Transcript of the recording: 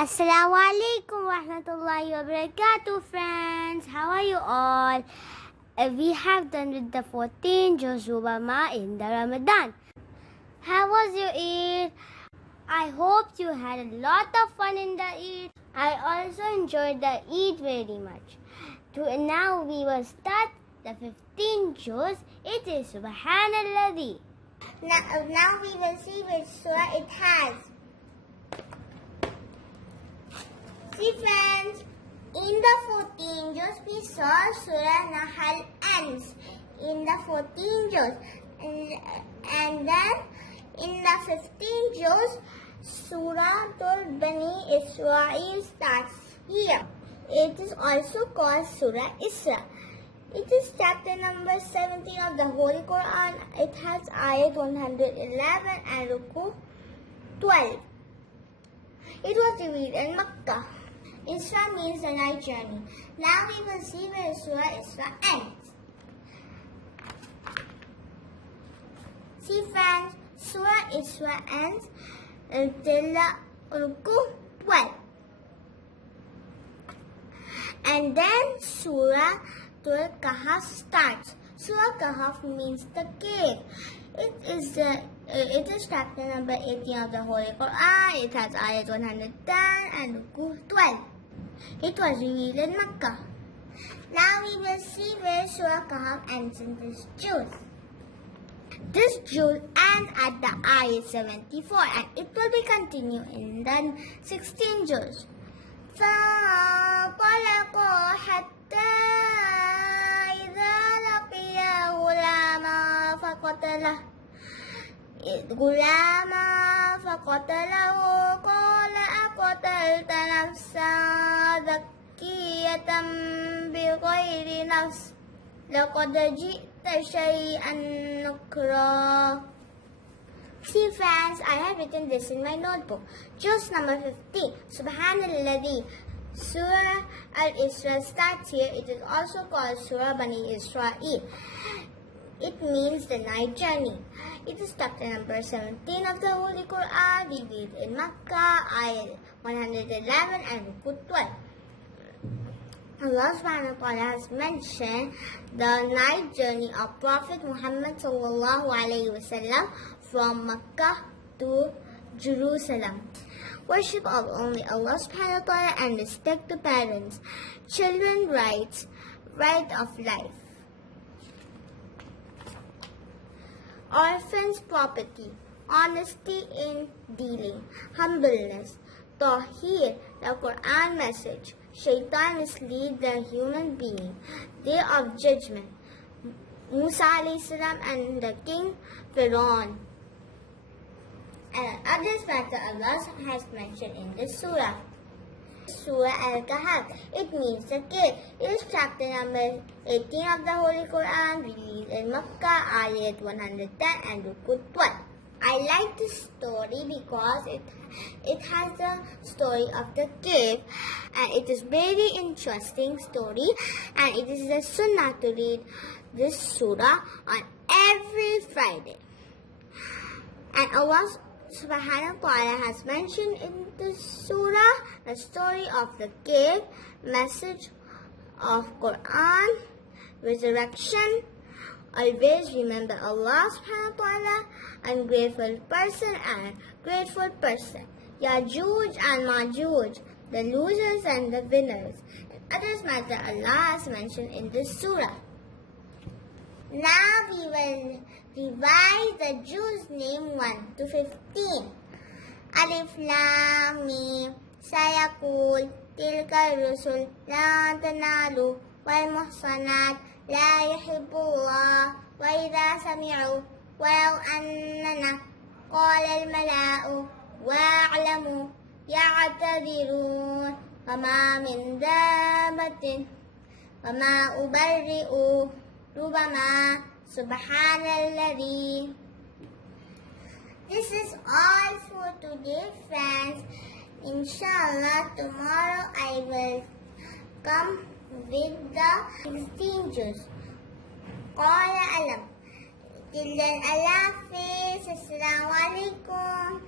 Assalamu alaikum warahmatullahi wabarakatuh, friends. How are you all? We have done with the 14 Juz in the Ramadan. How was your Eid? I hope you had a lot of fun in the Eid. I also enjoyed the Eid very much. Now we will start the 15 Juz. It is Subhanallazi. Now we will see which surah it has. See friends, in the 14 juz we saw Surah Nahl ends in the 14 juz, and then in the 15 juz Surah Bani Israel starts here. It is also called Surah Isra. It is chapter number 17 of the Holy Quran. It has ayat 111 and ruku 12. It was revealed in Makkah. Isra means the night journey. Now we will see where Surah Isra ends. See friends, Surah Isra ends until the ruku 12. And then Surah Kahf starts. Surah Kahf means the cave. It is chapter number 18 of the Holy Quran. It has ayat 110 and ruku 12. It was revealed in Makkah. Now we will see where Surah Kahf ends in this juz. This juz ends at the ayat 74 and it will be continued in the 16 juz. فانطلقا حتى إذا لقيا غلاما فقتله قال أقتلت نفسا زكية بغير نفس لقد جئت شيئا نكرا. See friends, I have written this in my notebook. Juz number 15, Subhanallazi. Surah Al-Isra starts here. It is also called Surah Bani Israel. It means the night journey. It is chapter number 17 of the Holy Quran, revealed in Makkah, ayat 111 and ruku 12. Allah subhanahu wa ta'ala has mentioned the night journey of Prophet Muhammad sallallahu alayhi wasallam from Makkah to Jerusalem. Worship of only Allah subhanahu wa ta'ala and respect the parents. Children rights, right of life. Orphans property, honesty in dealing, humbleness. Tawheed, the Quran message. Shaitan mislead the human being. Day of judgment. Musa alayhi salam and the king Pharaoh. And others matter Allah has mentioned in this surah. Surah Al-Kahf. It means the cave. It is chapter number 18 of the Holy Quran, released in Makkah, ayat 110 and ruku 12. I like this story because it has the story of the cave and it is very interesting story, and it is the sunnah to read this surah on every Friday. And Allah subhanahu wa ta'ala has mentioned in the surah the story of the cave, message of Quran, resurrection. Always remember Allah subhanahu wa ta'ala, ungrateful person and grateful person. Juz and Juz, the losers and the winners. And others matter Allah has mentioned in this surah. Now we will revise the juz name 1 to 15. Alif, laam, meem. Sayaqul tilka rusul la tanalu wal muhsanat la yuhibbullah wa idha sami'u walau annana qala al mala'u wa'lamu ya'tadirun wa ma min dabbatin wa ma ubarri'u rubama Subhanallazi. This is all for today, friends. Inshallah, tomorrow I will come with the 16 juz. Qala alam. Till then, Allah Hafiz. Assalamu alaikum.